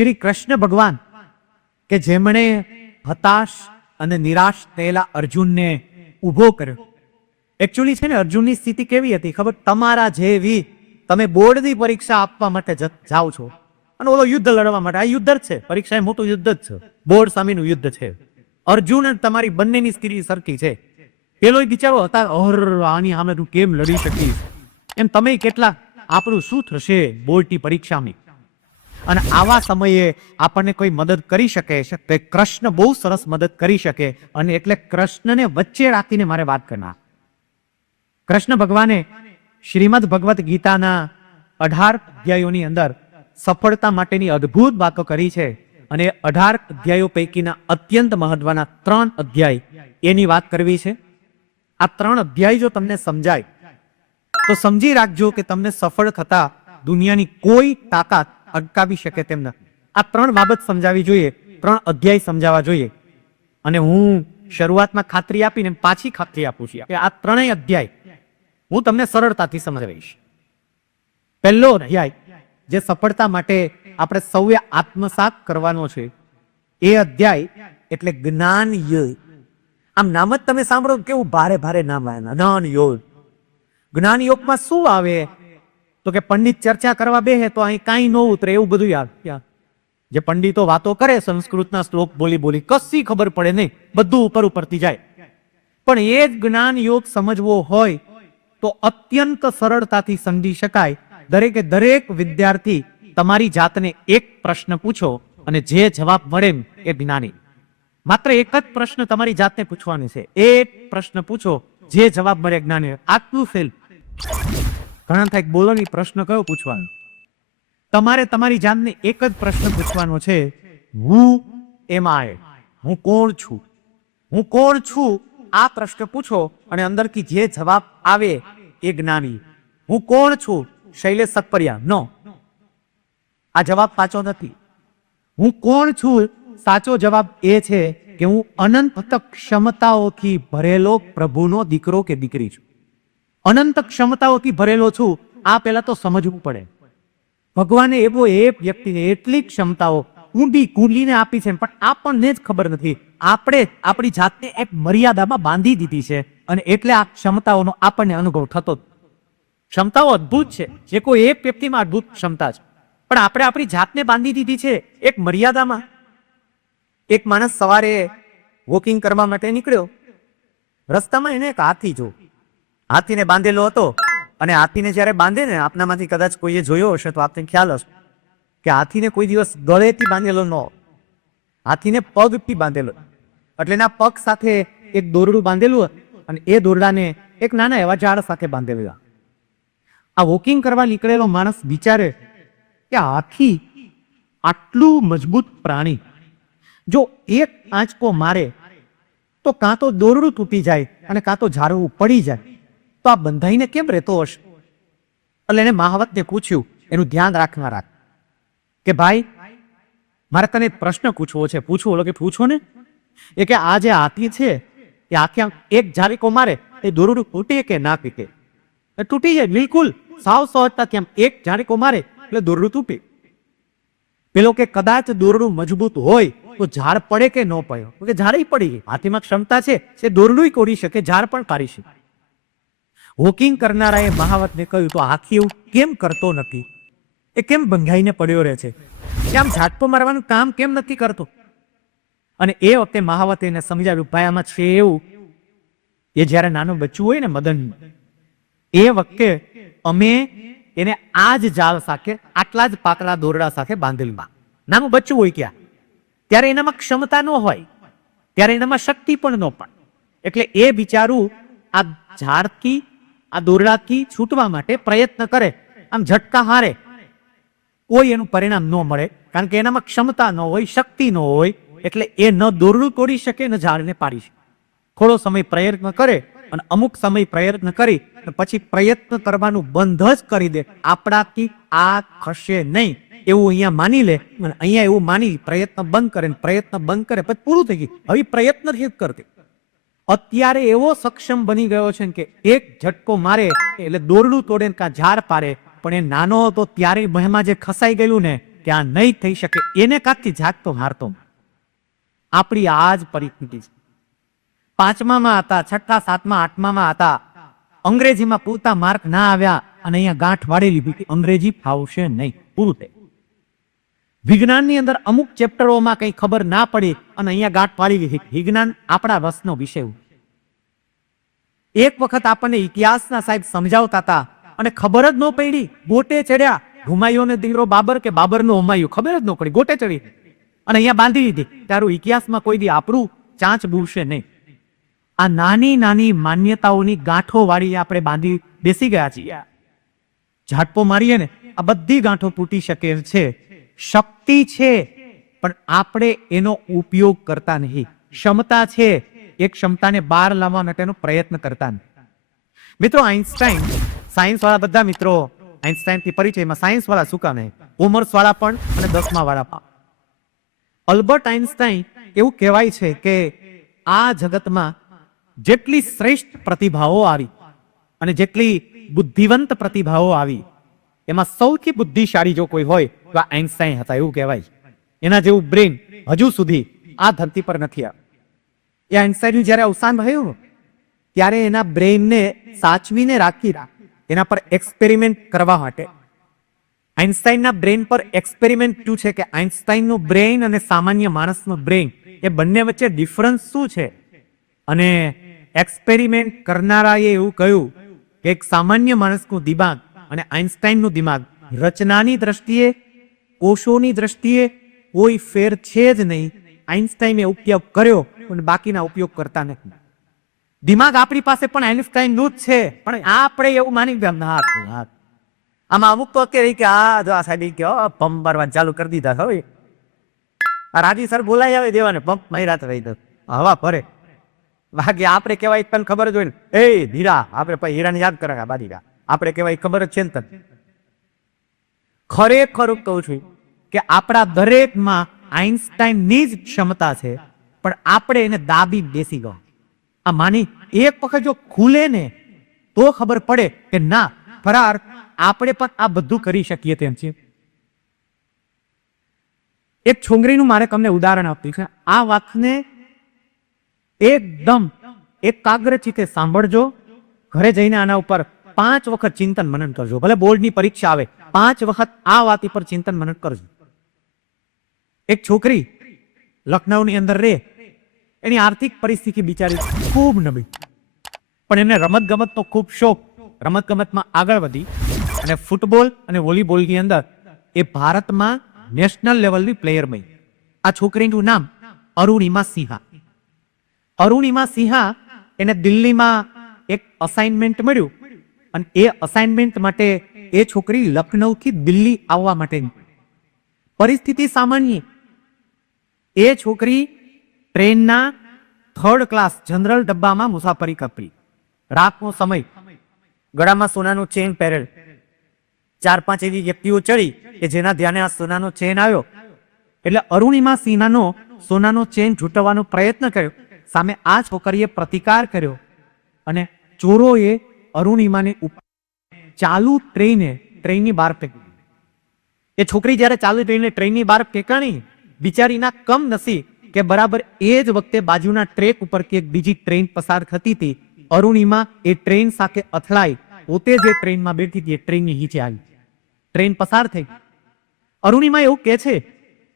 શ્રી કૃષ્ણ ભગવાન કે જેમણે હતાશ અને નિરાશ થયેલા અર્જુનને ઊભો કર્યો. એકચ્યુઅલી છે ને, અર્જુનની સ્થિતિ કેવી હતી ખબર? તમારા જેવી. તમે બોર્ડની પરીક્ષા આપવા માટે જાઓ છો અને ઓલો યુદ્ધ લડવા માટે. આ યુદ્ધ જ છે, પરીક્ષા એ મોટું યુદ્ધ જ છે, બોર્ડ સામેનું યુદ્ધ છે. અર્જુન અને તમારી બંનેની સ્થિતિ સરખી છે. પેલો બિચારો હતા, આની સામે તું કેમ લડી શકીશ, એમ તમે કેટલા, આપણું શું થશે બોર્ડની પરીક્ષામાં. અને આવા સમયે આપણને કોઈ મદદ કરી શકે છે, કૃષ્ણ બહુ સરસ મદદ કરી શકે. અને એટલે કૃષ્ણને વચ્ચે રાખીને મારે વાત કરનાર. કૃષ્ણ ભગવાને શ્રીમદ ભગવત ગીતાના 18 અધ્યાયોની અંદર સફળતા માટેની અદ્ભુત વાતો કરી છે. અને 18 અધ્યાયો પૈકીના અત્યંત મહત્વના 3 અધ્યાય એની વાત કરવી છે. આ 3 અધ્યાય જો તમને સમજાય તો સમજી રાખજો કે તમને સફળ થતા દુનિયાની કોઈ તાકાત અટકાવી શકે તેમ નથી. આ 3 બાબત સમજાવી જોઈએ, 3 અધ્યાય સમજાવવા જોઈએ. અને હું શરૂઆતમાં ખાતરી આપીને પાછી ખાતરી આપું છું કે આ 3 અધ્યાય હું તમને સરળતાથી સમજાવીશ. પહેલો અધ્યાય જે સફળતા માટે આપણે સૌએ આત્મસાત કરવાનો છે, એ અધ્યાય એટલે જ્ઞાન યોગ. આમ નામ જ તમે સાંભળો કેવું ભારે ભારે નામ આવે, જ્ઞાન યોગ. જ્ઞાન યોગમાં શું આવે તો કે પંડિત ચર્ચા કરવા બેહે તો અહીં કાંઈ ન ઉતરે એવું બધું આવે. જે પંડિતો વાતો કરે સંસ્કૃતના શ્લોક બોલી બોલી, કશી ખબર પડે નહીં, બધું ઉપર ઉપરથી જાય. પણ એ જ જ્ઞાન યોગ સમજવો હોય તો અત્યંત સરળતાથી સમજી શકાય. દરેકે દરેક વિદ્યાર્થી તમારી જાતને એક પ્રશ્ન પૂછો અને જે જવાબ મળે એ જ્ઞાની. માત્ર એક જ પ્રશ્ન તમારી જાતને પૂછવાનો છે, એક પ્રશ્ન પૂછો, જે જવાબ મળે જ્ઞાની. આટલું ફેલ. ઘણા થાય બોલો ની પ્રશ્ન કયો પૂછવાનો? તમારે તમારી જાતને એક જ પ્રશ્ન પૂછવાનો છે, હું એમાં, હું કોણ છું? હું કોણ છું? આ પ્રશ્ન પૂછો અને અંદરથી જે જવાબ આવે એ જ્ઞાની. હું કોણ છું? શૈલેષ સકપરિયા, નો, આ જવાબ સાચો નથી. હું કોણ છું? સાચો જવાબ એ છે કે હું અનંત ક્ષમતાઓથી ભરેલો પ્રભુનો દીકરો કે દીકરી છું. અનંત ક્ષમતાઓથી ભરેલો છું, આ પહેલા તો સમજવું પડે. ભગવાને એવો એક વ્યક્તિને એટલી ક્ષમતાઓ ઊંડી કુંડલીને આપી છે, પણ આપણને જ ખબર નથી. આપણે આપણી જાતને એક મર્યાદામાં બાંધી દીધી છે અને એટલે આ ક્ષમતાઓનો આપણને અનુભવ થતો. ક્ષમતાઓ અદ્ભુત છે, જે કોઈ એક વ્યક્તિમાં અદ્ભુત ક્ષમતા છે, પણ આપણે આપણી જાતને બાંધી દીધી છે એક મર્યાદામાં. એક માણસ સવારે વોકિંગ કરવા માટે નીકળ્યો. રસ્તામાં એને એક હાથી જો, હાથીને બાંધેલો હતો. અને હાથીને જયારે બાંધે ને, આપનામાંથી કદાચ કોઈએ જોયો હશે તો આપને ખ્યાલ હશે કે હાથીને કોઈ દિવસ ગળેથી બાંધેલો ન, હાથીને પગથી બાંધેલો. એટલે એના પગ સાથે એક દોરડું બાંધેલું અને એ દોરડાને એક નાના એવા ઝાડ સાથે બાંધેલું. આ વોકિંગ કરવા નીકળેલો માણસ વિચારે કે હાથી આટલું મજબૂત પ્રાણી જો એક આંચકો મારે તો કાં તો દોરડું તૂટી જાય અને કાં તો ઝાડવું પડી જાય, તો આ બંધાઈને કેમ રહેતો હશે? એટલે એને મહાવતને પૂછ્યું, એનું ધ્યાન રાખનારા, કે ભાઈ મારે તને પ્રશ્ન પૂછવો છે. પૂછવું? એટલે કે પૂછો ને. એ કે આ જે હાથી છે એ આખે એક ઝારીકો મારે એ દોરડું તૂટે કે ના તૂટે? તૂટી જાય બિલકુલ, સાવ સહજતા. કેમ? એક ઝારીકો મારે એટલે દોરડું તૂટે. પેલો કે કદાચ દોરડું મજબૂત હોય તો ઝાડ પડે કે ન પડે? કે ઝાડ પડી ગઈ. હાથીમાં ક્ષમતા છે, એ દોરડું તોડી શકે, ઝાડ પણ કાઢી શકે. વોકિંગ કરનારાએ મહાવતને કહ્યું, તો હાથી એવું કેમ કરતો નથી? એ કેમ બંધાઈને પડ્યો રહે છે? આમ ઝાટકો મારવાનું કામ કેમ નથી કરતો? અને એ વખતે મહાવતે એને સમજાવ્યું, ભાઈ આમાં છે એવું, એ જયારે નાનું બચ્ચું હોય ને મદન, એ વખતે અમે એને આ જ જાળ સાથે, આટલા જ પાતળા દોરડા સાથે બાંધેલું. નાનું બચ્ચું હોય ક્યાં, ત્યારે એનામાં ક્ષમતા ન હોય, ત્યારે એનામાં શક્તિ પણ ન પડે. એટલે એ બિચારું આ ઝાડથી, આ દોરડાથી છૂટવા માટે પ્રયત્ન કરે, આમ ઝટકા હારે, કોઈ એનું પરિણામ ન મળે, કારણ કે એનામાં ક્ષમતા ન હોય, શક્તિ ન હોય. એટલે એ ન દોરડું તોડી શકે ન ઝાડને પાડી શકે. થોડો સમય પ્રયત્ન કરે અને અમુક સમય પ્રયત્ન કરી પછી પ્રયત્ન કરવાનું બંધ જ કરી દે. આપણાથી આ થશે નહીં એવું અહીંયા માની લે અને અહીંયા એવું માની પ્રયત્ન બંધ કરે, પ્રયત્ન બંધ કરે પછી પૂરું થઈ ગયું. હવે પ્રયત્ન જ કરતી. અત્યારે એવો સક્ષમ બની ગયો છે કે એક ઝટકો મારે એટલે દોરડું તોડે કાં ઝાડ પાડે. પણ એ નાનો હતો ત્યારે મહેમાં જે ખસાઈ ગયેલું ને, કે આ નહીં થઈ શકે, એને કાંકથી જાગતો હારતો. આપણી આ જ પરિસ્થિતિ છે. 5મા હતા, 6ઠા 7મા 8મા હતા, અંગ્રેજીમાં પૂરતા માર્ક ના આવ્યા અને અહીંયા ગાંઠ વાળી લીધી કે અંગ્રેજી ફાવશે નહીં, પૂરું થયું. વિજ્ઞાનની અંદર અમુક ચેપ્ટરોમાં કઈ ખબર ના પડી અને અહીંયા ગાંઠ વાળી લીધી. વિજ્ઞાન આપણા રસનો વિષય. એક વખત આપણને ઇતિહાસના સાહેબ સમજાવતા હતા અને ખબર જ ન પડી, ગોટે ચડ્યા. હુમાયુનો દીકરો બાબર કે બાબરનો હુમાયુ, ખબર જ ન પડી, ગોટે ચડી અને અહીંયા બાંધી દીધી. તારું ઇતિહાસમાં કોઈ દી આપણું ચાંચ બુરશે નહીં. આ નાની નાની માન્યતાઓની ગાંઠો વાળી આપણે બાંધી બેસી ગયા છીએ. ઝાટપો મારીએ ને આ બધી ગાંઠો તૂટી શકે છે. શક્તિ છે પણ આપણે એનો ઉપયોગ કરતા નહીં. ક્ષમતા છે, એ ક્ષમતાને બહાર લાવવા માટેનો પ્રયત્ન કરતા નહીં. મિત્રો, આઈન્સ્ટાઈન, સાયન્સ વાળા બધા મિત્રો આઈન્સ્ટાઈન થી પરિચયમાં. સાયન્સ વાળા શું કામ? કોમર્સ વાળા પણ અને 10મા વાળા પણ. અલ્બર્ટ આઈન્સ્ટાઈન એવું કહેવાય છે કે આ જગતમાં જેટલી શ્રેષ્ઠ પ્રતિભાઓ આવી અને જેટલી બુદ્ધિવંત પ્રતિભાઓ આવી, એમાં સૌથી બુદ્ધિશાળી જો કોઈ હોય તો આ આઈન્સ્ટાઈન હતા, એવું કહેવાય. એના જેવું બ્રેન હજુ સુધી આ ધરતી પર નથી આવ્યું. એ આઈન્સ્ટાઈનનું જ્યારે અવસાન થયું ત્યારે એના બ્રેનને સાચવીને રાખી એના પર એક્સપેરિમેન્ટ કરવા માટે આઈન્સ્ટાઈનના બ્રેન પર એક્સપેરિમેન્ટ શું છે કે આઈન્સ્ટાઈનનું બ્રેન અને સામાન્ય માણસનું બ્રેન, એ બંને વચ્ચે ડિફરન્સ શું છે? અને એક્સપેરિમેન્ટ કરનારાએ એવું કહ્યું કે એક સામાન્ય માણસનું દિમાગ અને આઈન્સ્ટાઈનનું દિમાગ રચનાની દ્રષ્ટિએ, કોષોની દ્રષ્ટિએ કોઈ ફેર છે જ નહીં. આઈન્સ્ટાઈને ઉપયોગ કર્યો પણ બાકીના ઉપયોગ કરતા નથી. દિમાગ આપણી પાસે પણ આઈન્સ્ટાઈનનું જ છે, પણ આપણે એવું માની ગયા આમાં અમુક તો કે આ જો આ સાહેબ કે પંપ મારવા ચાલુ કરી દીધા. હવે આ રાજી સર બોલાઈ આવે દેવાને પંપ માર્યા રહી દો, હવા ભરે. બાકી આપણે કહેવાય તને ખબર જ હોય ને, એ ધીરા આપણે પછી હીરાને યાદ કરે બાદીરા, આપણે કહેવાય ખબર જ છે ને તને. ખરેખર કહું છું કે આપણા દરેકમાં આઈન્સ્ટાઈનની જ ક્ષમતા છે, પણ આપણે એને દાબી બેસી ગયા. આ માની એક વખત જો ખુલે ને તો ખબર પડે કે ના, ફરાર આપણે પણ આ બધું કરી શકીએ તેમ છે. એક છોકરીનું મારે તમને ઉદાહરણ આપ્યું છે. આ વાતને એકદમ એક કાગ્રચિત્તે સાંભળજો. ઘરે જઈને આના ઉપર 5 વખત ચિંતન મનન કરજો. ભલે બોર્ડની પરીક્ષા આવે, 5 વખત આ વાત પર ચિંતન મનન કરજો. એક છોકરી લખનઉની અંદર રહે, એની આર્થિક પરિસ્થિતિ બિચારી ખૂબ નબળી, પણ એને રમત ગમતનો ખૂબ શોખ. રમત ગમતમાં આગળ વધી અને ફૂટબોલ અને વોલીબોલની અંદર એ ભારતમાં નેશનલ લેવલની પ્લેયર બની. આ છોકરીનું નામ અરુણિમા સિંહા. અરુણિમા સિંહા એને દિલ્હીમાં એક અસાઇનમેન્ટ મળ્યું અને એ અસાઇનમેન્ટ માટે એ છોકરી લખનઉથી દિલ્હી આવવા માટેની પરિસ્થિતિ સામાન્ય. એ છોકરી ટ્રેનના 3rd ક્લાસ જનરલ ડબ્બામાં મુસાફરી કરી. રાતનો સમય, ગળામાં સોનાનો ચેન પહેરેલ. 4-5 એવી વ્યક્તિઓ ચડી કે જેના ધ્યાને આ સોનાનો ચેન આવ્યો એટલે અરુણિમા સિંહાનો સોનાનો ચેન ઝૂંટવવાનો પ્રયત્ન કર્યો. સામે આ છોકરીએ પ્રતિકાર કર્યો અને ચોરોએ અરુણિમાને ચાલુ ટ્રેનની બહાર ફેંકી. એ છોકરી જ્યારે ચાલુ ટ્રેનની બહાર ફેંકાણી, બિચારીના કમ નસીબ કે બરાબર એ જ વખતે બાજુના ટ્રેક ઉપરથી એક બીજી ટ્રેન પસાર થતી હતી. અરુણિમા એ ટ્રેન સાથે અથડાઈ, પોતે જે ટ્રેનમાં બેઠી હતી એ ટ્રેનની નીચે આવી. ટ્રેન પસાર થઈ. અરુણિમા એવું કહે છે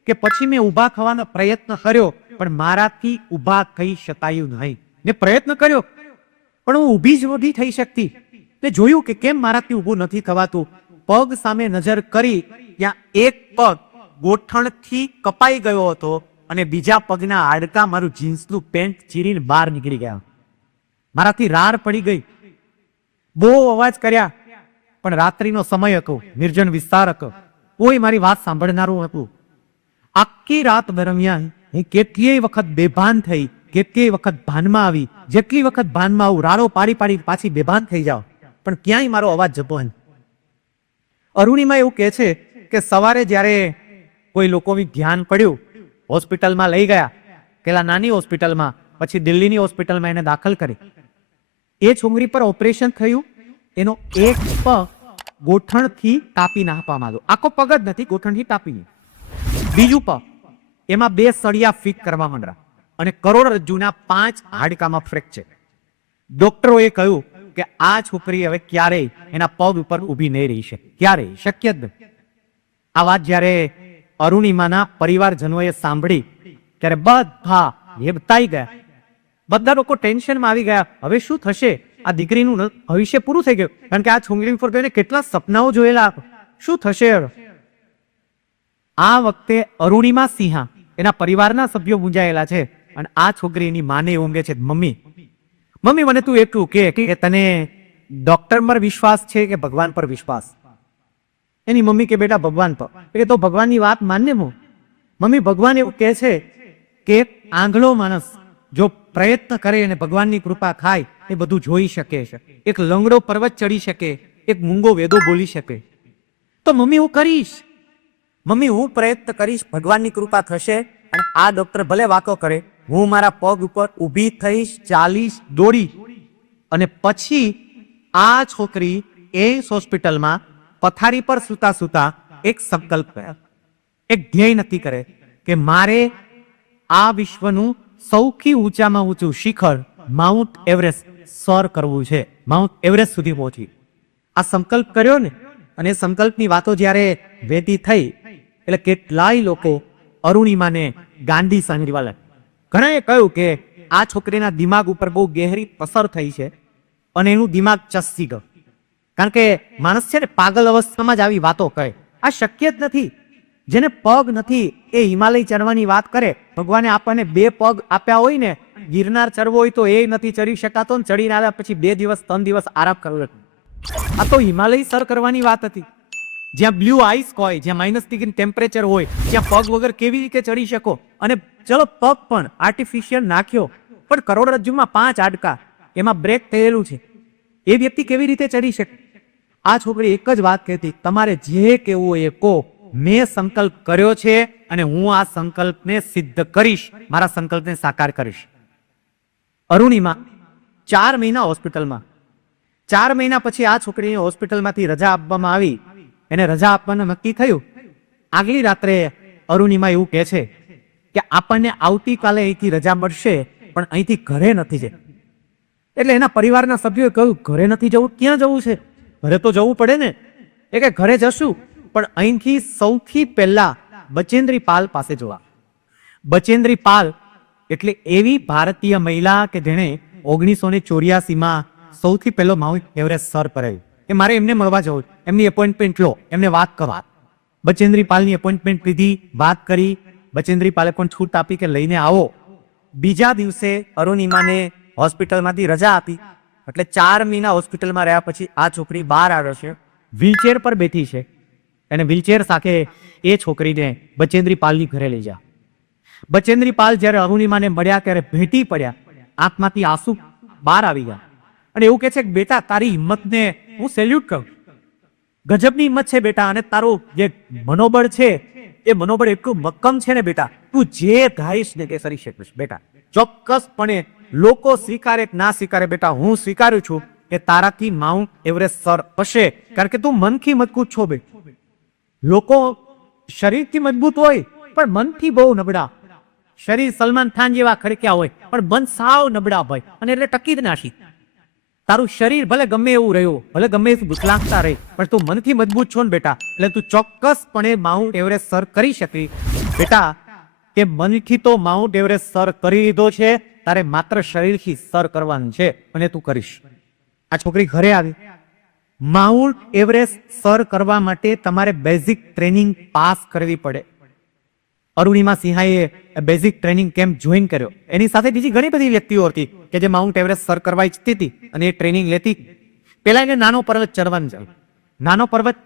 કે પછી મેં ઊભા થવાનો પ્રયત્ન કર્યો પણ મારાથી ઊભા થઈ શકાયું નહીં. મેં પ્રયત્ન કર્યો પણ હું ઊભી જ નથી થઈ શકતી. તે જોયું કે કેમ મારાથી ઊભું નથી થવાતું. પગ સામે નજર કરી, ત્યાં એક પગ ગોઠણથી કપાઈ ગયો હતો અને બીજા પગના હાડકા મારું જીન્સનું પેન્ટ ચીરીને બહાર નીકળી ગયા. મારાથી રાર પડી ગઈ. બહુ અવાજ કર્યા પણ રાત્રિનો સમય હતો, નિર્જન વિસ્તાર હતો, કોઈ મારી વાત સાંભળનારું હતું. આખી રાત દરમિયાન હું કેટલીય વખત બેભાન થઈ, કેટલીય વખત ભાનમાં આવી. જેટલી વખત ભાનમાં આવું, રાડો પાડી પાડી પાછી બેભાન થઈ જાવ, પણ ક્યાંય મારો અવાજ જતો નથી. અરુણિમા એવું કહે છે કે સવારે જ્યારે કોઈ લોકોનું ધ્યાન પડ્યું, હોસ્પિટલમાં લઈ ગયા, પેલા નાની હોસ્પિટલમાં, પછી દિલ્હીની હોસ્પિટલમાં એને દાખલ કરી. એ છોકરી પર ઓપરેશન થયું. એનો એક પગ ગોઠણથી કાપી નાખવામાં આવ્યો. આખો પગ જ નથી, ગોઠણથી કાપી. બીજું પગ, એમાં 2 સળિયા ફિટ કરવા માંડ્યા અને કરોડરજ્જુના 5 હાડકામાં ફ્રેક્ચર. ડોક્ટરોએ કહ્યું કે આ છોકરી હવે ક્યારેય એના પગ ઉપર ઊભી નહીં રહી શકે, ક્યારેય શક્ય જ નથી. આ વાત જ્યારે અરુણિમાના પરિવારજનોએ સાંભળી ત્યારે બધા હેબતાઈ ગયા. બધા લોકો ટેન્શનમાં આવી ગયા. હવે શું થશે? આ દીકરીનું ભવિષ્ય પૂરું થઈ ગયું. કારણ કે આ છોકરી પર કોઈને કેટલા સપનાઓ જોયેલા, શું થશે? આ વખતે અરુણિમા સિંહા એના પરિવારના સભ્યો મૂંઝાયેલા છે અને આ છોકરી એની માને ઊંઘે છે, મમ્મી મને તું એટલું કે તને ડોક્ટર પર વિશ્વાસ છે કે ભગવાન પર વિશ્વાસ? એની મમ્મી કે બેટા ભગવાન પર. કે તો ભગવાનની વાત માનને મમ્મી. ભગવાન એવું કહે છે કે આંધળો માણસ જો પ્રયત્ન કરે અને ભગવાનની કૃપા ખાય એ બધું જોઈ શકે છે. એક લંગડો પર્વત ચડી શકે, એક મૂંગો વેદો બોલી શકે. તો મમ્મી હું કરીશ, મમ્મી હું પ્રયત્ન કરીશ, ભગવાનની કૃપા થશે અને આ ડોક્ટર ભલે વાતો કરે, હું મારા પગ ઉપર ઊભી થઈશ, ચાલીશ, દોડી. અને પછી આ છોકરી એ હોસ્પિટલમાં પથારી પર સૂતા સૂતા એક સંકલ્પ કરે, એક ધ્યેય નક્કી કરે કે મારે આ વિશ્વનું સૌથી ઊંચામાં ઊંચું શિખર માઉન્ટ એવરેસ્ટ સર કરવું છે, માઉન્ટ એવરેસ્ટ સુધી પહોંચી. આ સંકલ્પ કર્યો ને, અને સંકલ્પની વાતો જ્યારે વેતી થઈ એટલે કેટલાય લોકો અરુણિમાને ગાંડી સમજવા લાગ્યા. ઘણાએ કહ્યું કે આ છોકરીના દિમાગ ઉપર બહુ ગહેરી અસર થઈ છે અને એનું દિમાગ ચસી ગયું. કારણ કે માણસ છે ને પાગલ અવસ્થામાં જ આવી વાતો કહે. આ શક્ય જ નથી. જેને પગ નથી એ હિમાલય ચડવાની વાત કરે. ભગવાને આપણને 2 પગ આપ્યા હોય ને, ગિરનાર ચડવો હોય તો એ નથી ચડી શકાતો ને ચડીને આવ્યા પછી 2 દિવસ 3 દિવસ આરામ કરવો. આ તો હિમાલય સર કરવાની વાત હતી. જ્યાં બ્લુ આઈસ હોય, જ્યાં -ડિગ્રી ટેમ્પરેચર હોય, ત્યાં પગ વગર કેવી રીતે ચડી શકો? અને ચલો પગ પણ આર્ટિફિશિયલ નાખ્યો, પણ કરોડરજ્જુમાં 5 હાડકા, એમાં બ્રેક થયેલું છે, એ વ્યક્તિ કેવી રીતે ચડી શકે? આ છોકરી એક જ વાત કહેતી, તમારે જે કેવું હોય એ કહો, મેં સંકલ્પ કર્યો છે અને હું આ સંકલ્પને સિદ્ધ કરીશ, મારા સંકલ્પને સાકાર કરીશ. અરુણિમા 4 મહિના હોસ્પિટલમાં. 4 મહિના પછી આ છોકરીને હોસ્પિટલમાંથી રજા આપવામાં આવી. એને રજા આપવાનું નક્કી થયું. આગલી રાત્રે અરુણિમા એવું કહે છે કે આપણને આવતીકાલે અહીંથી રજા મળશે, પણ અહીંથી ઘરે નથી જવું. એટલે એના પરિવારના સભ્યોએ કહ્યું, ઘરે નથી જવું? ક્યાં જવું છે? ઘરે તો જવું પડે ને. એ કે ઘરે જશું, પણ અહીંથી સૌથી પહેલા બચેન્દ્રી પાલ પાસે જવા. બચેન્દ્રી પાલ એટલે એવી ભારતીય મહિલા કે જેણે 1984માં સૌથી પહેલો માઉન્ટ એવરેસ્ટ સર કરાયું. એ મારે એમને મળવા જવું, એમની એપોઇન્ટમેન્ટ લો, એમને વાત કરવા. બચેન્દ્રી પાલની એપોઇન્ટમેન્ટ લીધી, વાત કરી. બચેન્દ્રી પાલે પણ છૂટ આપી કે લઈને આવો. બીજા દિવસે અરુણિમાને હોસ્પિટલમાંથી રજા આપી. એટલે 4 મહિના હોસ્પિટલમાં રહ્યા પછી આ છોકરી બહાર આવે છે, વ્હીલચેર પર બેઠી છે. અને વ્હીલચેર સાથે એ છોકરીને બચેન્દ્રી પાલની ઘરે લઈ જા. બચેન્દ્રી પાલ જ્યારે અરુણિમાને મળ્યા ત્યારે ભેટી પડ્યા, આંખમાંથી આંસુ બહાર આવી ગયા અને એવું કહે છે કે બેટા, તારી હિંમતને હું સેલ્યુટ કરું. ગજબની હિંમત છે બેટા, અને તારું જે મનોબળ છે એ મનોબળ એટલું મક્કમ છે ને બેટા, તું જે ધારીશ ને તે કરી શકીશ બેટા. ચોક્કસપણે લોકો સ્વીકારે કે ના સ્વીકારે બેટા, હું સ્વીકારું છું કે તારાથી માઉન્ટ એવરેસ્ટ સર હશે, કારણ કે તું મનથી મજબૂત છો. બે લોકો શરીરથી મજબૂત હોય પણ મનથી બહુ નબળા. શરીર સલમાન ખાન જેવા ખડક્યા હોય પણ મન સાવ નબળા હોય, અને એટલે ટકી જ નાશી. તારું શરીર ભલે ગમે એવું રહ્યું, ભલે ગમે એવું વિકલાંગતા રહી, પણ તું મનથી મજબૂત છો ને બેટા, એટલે તું ચોક્કસપણે માઉન્ટ એવરેસ્ટ સર કરી શકી બેટા. કે મનથી તો માઉન્ટ એવરેસ્ટ સર કરી લીધો છે, તારે માત્ર શરીરથી સર કરવાનું છે અને તું કરીશ. આ છોકરી ઘરે આવી. માઉન્ટ એવરેસ્ટ સર કરવા માટે તમારે બેઝિક ટ્રેનિંગ પાસ કરવી પડે. અરુણિમા સિંહાએ બેઝિક ટ્રેનિંગ કેમ્પ જોઈન કર્યો. એની સાથે બીજી ઘણી બધી વ્યક્તિઓ હતી કે જે માઉન્ટ એવરેસ્ટ સર કરવા ઈચ્છતી હતી અને એ ટ્રેનિંગ લેતી. પેલા એને નાનો પર્વત ચડવાનું છે. નાનો પર્વત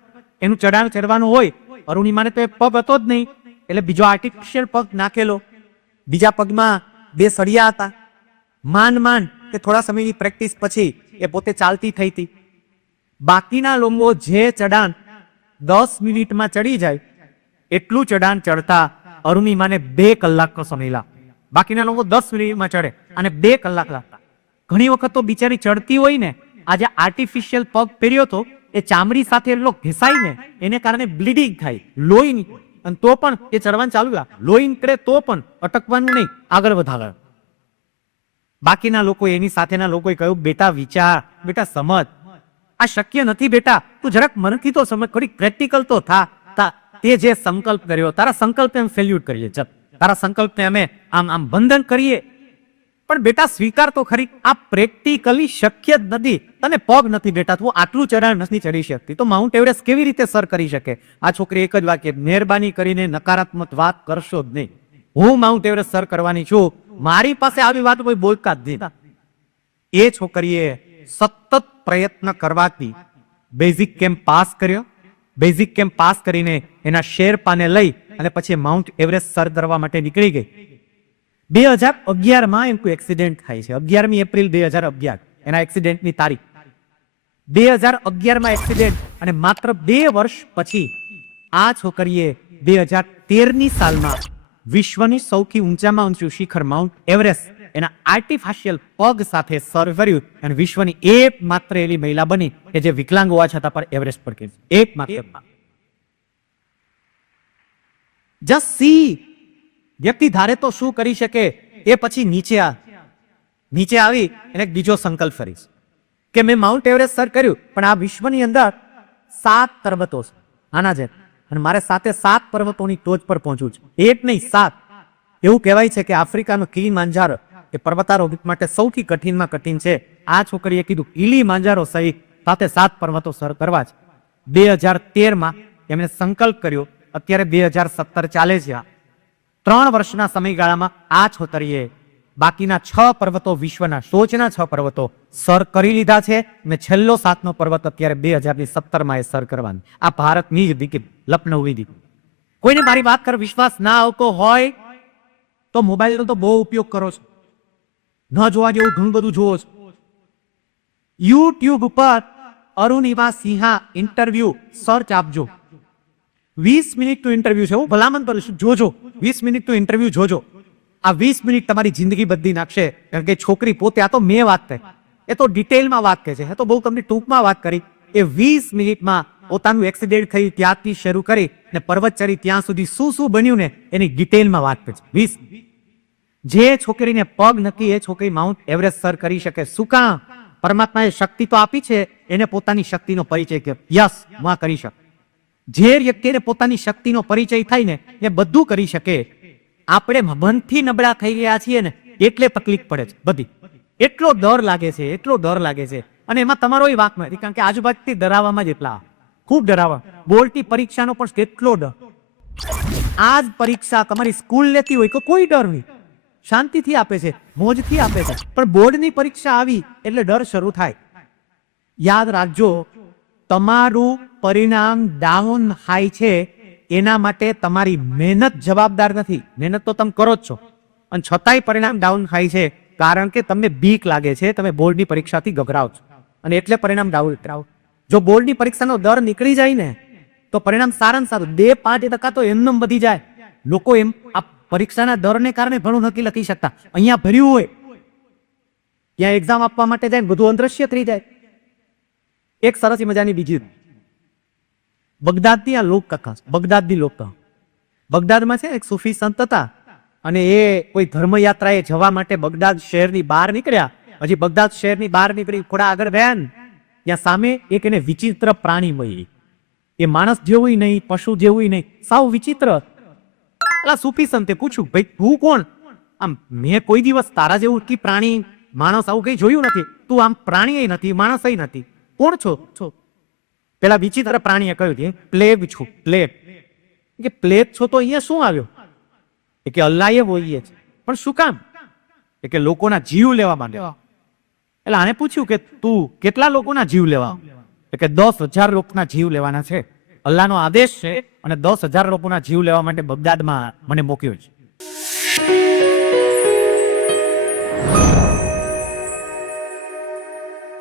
એનું ચડાણ ચડવાનું હોય. અરુણિમાને તો એ પગ હતો જ નહીં, એટલે બીજો આર્ટિફિશિયલ પગ નાખેલો. બીજા પગમાં 2 સળિયા હતા. માંડ કે થોડા સમયની પ્રેક્ટિસ પછી એ પોતે ચાલતી થઈ હતી. બાકીના લોકો જે ચડાણ 10 મિનિટમાં ચડી જાય એટલું ચડાણ ચડતા અરુણિમાને 2 કલાકનો સમય લાગતો. બાકીના લોકો 10 મિનિટમાં ચડે અને 2 કલાક લાગતા. ઘણી વખત તો બિચારી ચડતી હોય ને, આજે આર્ટિફિશિયલ પગ પહેર્યો તો એ ચામડી સાથે એટલો ઘેસાય ને એને કારણે બ્લીડિંગ થાય, લોહી અને તો પણ એ ચડવાનું ચાલુ રાખ, લોહી નીકળે તો પણ અટકવાનું નહીં, આગળ વધારે. બાકીના લોકો, એની સાથેના લોકોએ કહ્યું, બેટા વિચાર, બેટા સમજ, આ શક્ય નથી બેટા, તું જરાક મનથી તો સમજ, થોડી પ્રેક્ટિકલ તો થા. તે જે સંકલ્પ કર્યો, તારા સંકલ્પને અમે સેલ્યુટ કરીએ, ચલ તારા સંકલ્પને અમે આમ બંધન કરીએ, પણ બેટા સ્વીકાર તો ખરી, આ પ્રેક્ટિકલી શક્ય જ નથી, તને પગ નથી બેટા, તું આટલું ચઢાણ નથી ચડી શકતી, તો માઉન્ટ એવરેસ્ટ કેવી રીતે સર કરી શકે? આ છોકરી એક જ વાક્ય, મહેરબાની કરીને નકારાત્મક વાત કરશો જ નહીં, હું માઉન્ટ એવરેસ્ટ સર કરવાની છું, મારી પાસે આવી વાત કોઈ બોલતા જ નહીં. એ છોકરીએ સતત પ્રયત્ન કરવાથી બેઝિક કેમ્પ પાસ કર્યો. બેઝિક કેમ્પ પાસ કરીને એના શેરપાને લઈ અને પછી માઉન્ટ એવરેસ્ટ સર કરવા માટે નીકળી ગઈ. 2011 એનું એક્સિડન્ટ થાય છે, 11મી એપ્રિલ 2011 એના એક્સિડન્ટની તારીખ. 2011 એક્સિડન્ટ, અને માત્ર 2 વર્ષ પછી આ છોકરીએ 2013ની સાલમાં વિશ્વની સૌથી ઊંચામાં ઊંચું શિખર માઉન્ટ એવરેસ્ટ એના આર્ટિફિશિયલ પગ સાથે સર કર્યું, અને વિશ્વની એકમાત્ર એવી મહિલા બની કે જે વિકલાંગ હોવા છતાં પણ એવરેસ્ટ પર ગઈ. એકમાત્ર. જસ્ટ સી, વ્યક્તિ ધારે તો શું કરી શકે. એ પછી નીચે આવી એને બીજો સંકલ્પ કરીશ કે મેં માઉન્ટ એવરેસ્ટ સર કર્યું, પણ આ વિશ્વની અંદર 7 પર્વતો છે આના જેમ, અને મારે 7 પર્વતોની ટોચ પર પહોંચવું છે, એક નહીં 7. એવું કહેવાય છે કે આફ્રિકાનો કિલીમાંજારો એ પર્વતારોહક માટે સૌથી કઠિનમાં કઠિન છે. આ છોકરીએ કીધું કિલીમાંજારો સહિત 7 પર્વતો સર કરવા છે. 2013માં એમણે સંકલ્પ કર્યો, અત્યારે 2017 ચાલે છે. 3 વર્ષના સમયગાળામાં આ છોકરીએ બાકીના 6 પર્વતો, વિશ્વના ટોચના 6 પર્વતો સર કરી લીધા છે. મેં છેલ્લો 7મો પર્વત અત્યારે 2017માં એ સર કરવાનો. આ ભારતની જ દીકરી, લખનૌની દીકરી. કોઈને મારી વાત કર વિશ્વાસ ના આવતો હોય તો મોબાઈલનો તો બહુ ઉપયોગ કરો છો, ન જોવા જેવું ઘણું બધું જોવો છો. યુટ્યુબ ઉપર અરુણિમા સિંહા ઇન્ટરવ્યુ સર્ચ આપજો. 20 મિનિટનું ઇન્ટરવ્યુ છે, હું ભલામણ કરું છું, જોજો. 20 મિનિટનું ઇન્ટરવ્યુ જોજો. આ 20 મિનિટ તમારી જિંદગી બદલી નાખશે. કારણ કે છોકરી પોતે, આ તો મેં વાત કરી, એ તો ડિટેલમાં વાત કરે છે, એ તો બહુ તમને ટૂંકમાં વાત કરી. એ 20 મિનિટમાં પોતાનું એક્સિડન્ટ થયું ત્યાંથી શરૂ કરી ને પર્વત ચડી ત્યાં સુધી શું બન્યું ને એની ડિટેલમાં વાત કરે છે. 20. જે છોકરીને પગ નથી એ છોકરી માઉન્ટ એવરેસ્ટ સર કરી શકે. શું કામ? પરમાત્માએ શક્તિ તો આપી છે, એને પોતાની શક્તિનો પરિચય કે યસ હું કરી શકું. જે વ્યક્તિને પોતાની શક્તિનો પરિચય થાય ને એ બધું કરી શકે. આપણે મનથી નબળા થઈ ગયા છીએ ને એટલે તકલીફ પડે છે બધી. એટલો ડર લાગે છે, અને એમાં તમારો વાંક નથી, કારણ કે આજુબાજુથી ડરાવવામાં જ એટલા ખૂબ ડરાવા. બોર્ડની પરીક્ષાનો પણ કેટલો ડર. આ જ પરીક્ષા તમારી સ્કૂલ લેતી હોય તો કોઈ ડર નહીં, શાંતિથી આપે છે, મોજથી આપે છે, પણ બોર્ડની પરીક્ષા આવી એટલે ડર શરૂ થાય. યાદ રાખજો, તમારું પરિણામ ડાઉન થાય છે એના માટે તમારી મહેનત જવાબદાર નથી. મહેનત તો તમે કરો જ છો, અને છતાંય પરિણામ ડાઉન થાય છે કારણ કે તમને બીક લાગે છે, તમે બોર્ડની પરીક્ષાથી ગભરાવ છો, અને એટલે પરિણામ ડાઉન કરાવો. જો બોર્ડની પરીક્ષાનો દર નીકળી જાય ને તો પરિણામ સારામાં સારું 2-5% તો એમનેમ વધી જાય. લોકો એમ આ પરીક્ષાના દરને કારણે ઘણું નથી લખી શકતા. અહીંયા ભર્યું હોય ત્યાં એક્ઝામ આપવા માટે જાય બધું અદ્રશ્ય થઈ જાય. એક સરસ મજાની બીજી બગદાદની આ લોકકથા, બગદાદની લોકકથા. બગદાદમાં છે એક સૂફી સંત હતા, અને એ કોઈ ધર્મયાત્રાએ જવા માટે બગદાદ શહેરની બહાર નીકળ્યા. હજી બગદાદ શહેરની બહાર નીકળી થોડા આગળ ગયા ને ત્યાં સામે એક એને વિચિત્ર પ્રાણી મળી. એ માણસ જેવું નહીં, પશુ જેવું નહીં, સાવ વિચિત્ર. એટલે સૂફી સંતે પૂછ્યું, ભાઈ તું કોણ? આમ મેં કોઈ દિવસ તારા જેવું કે પ્રાણી માણસ આવું કઈ જોયું નથી, તું આમ પ્રાણી નથી, માણસ નથી, કોણ છો? પેલા વિચિત્ર પ્રાણીએ કહ્યું છે, પ્લેગ છું, પ્લેગ. કે પ્લેગ છો તો અહીંયા શું આવ્યો? એ કે અલ્લાહે બોલીએ છે, પણ શું કામ? એ કે લોકોના જીવ લેવા માંડે. એટલે આને પૂછ્યું કે તું કેટલા લોકોના જીવ લેવા? એ કે 10,000 લોકોના જીવ લેવાના છે. અલ્લાહનો આદેશ છે અને 10,000 લોકોના જીવ લેવા માટે બગદાદમાં મને મોકલ્યો છે.